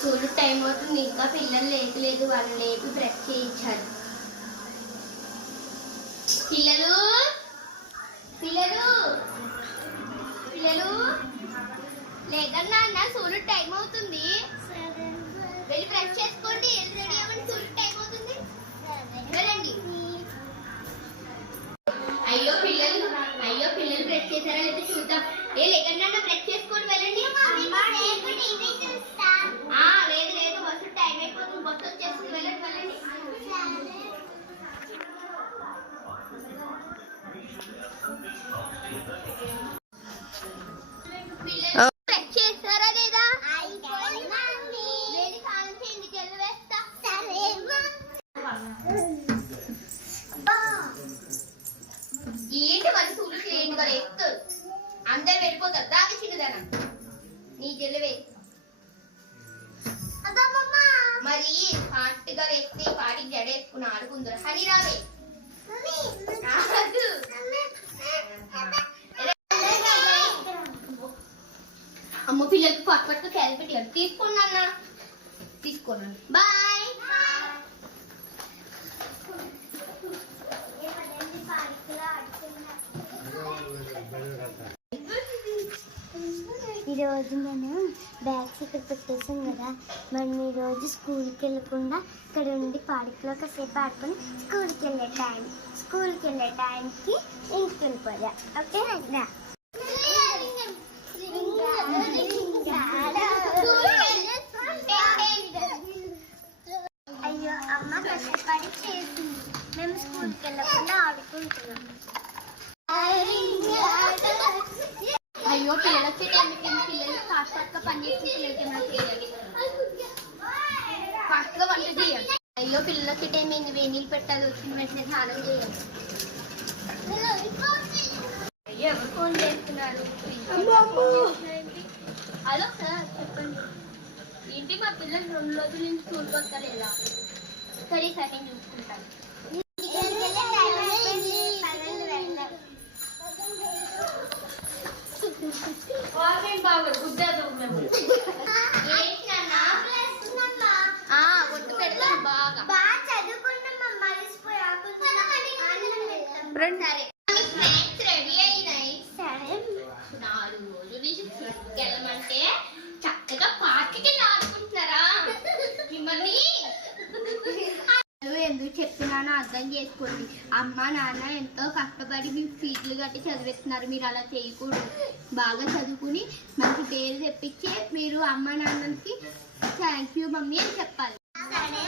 చూడు టైం అవుతుంది ఇంకా పిల్లలు లేకలేదు వాళ్ళు లేపి బ్రష్ చేయించాలి. పిల్లలు? పిల్లలు? పిల్లలు? లేదన్నా అన్న సూర్యుడు టైం అవుతుంది. వెళ్ళి బ్రష్ చేసుకోండి అందరు వెళ్ళిపోతారు దాని చిన్నదన నీ జల్లు వే మరి ఫాస్ట్గా వేస్తే పాటికి జడేసుకుని ఆడుకుందరు హని రావే. అమ్మ పిల్లలకి పట్టు క్యారీ తీసుకోండి అన్న తీసుకోండి బాయ్ ఈరోజు మనం బ్యాగ్స్ ఇక్కడ పెట్టేసాం కదా. మనం ఈరోజు స్కూల్కి వెళ్ళకుండా ఇక్కడ ఉండి పార్కులో కాసేపు ఆడుకొని స్కూల్కి వెళ్ళే టైం స్కూల్కి వెళ్ళే టైంకి ఇంటికి వెళ్ళిపోయా ఓకే అయ్యో అమ్మ కష్టపడి చేసింది. మేము స్కూల్కి వెళ్ళకుండా ఆడుకుంటున్నాం. అయ్యో పిల్లలు వచ్చే టైంకి పిల్లలు? ఫాస్ట్ ఫాస్ట్గా పని చేసి పిల్లలకి ఏమైనా చేయాలి. ఫాస్ట్గా వంట చేయాలి. అయ్యో పిల్లలు వచ్చే టైం ఏంది నీళ్ళు పెట్టాలి. వచ్చిన వెంటనే స్నానం చేయాలి. ఎవరు ఫోన్ చేస్తున్నారు? హలో సార్ చెప్పండి. ఏంటి మా పిల్లలు రెండు రోజుల నుంచి స్కూల్కి వస్తలేదా సరే సార్ నేను చూసుకుంటాను ఏంటి నాన్న? ఆ, ఒట్టు పెడతాను బాగా బాగా చదువుకున్నాం మర్చిపోయా సరే మీ స్నాక్స్ రెడీ. నాలుగు రోజుల నుంచి నాన్న అర్థం చేసుకోండి. అమ్మ నాన్న ఎంతో కష్టపడి మీ ఫీజులు కట్టి చదివిస్తున్నారు. మీరు అలా చేయకూడదు. బాగా చదువుకుని మంచి పేరు తెప్పించి మీరు అమ్మ నాన్నకి థ్యాంక్ యూ మమ్మీ అని చెప్పాలి. సరే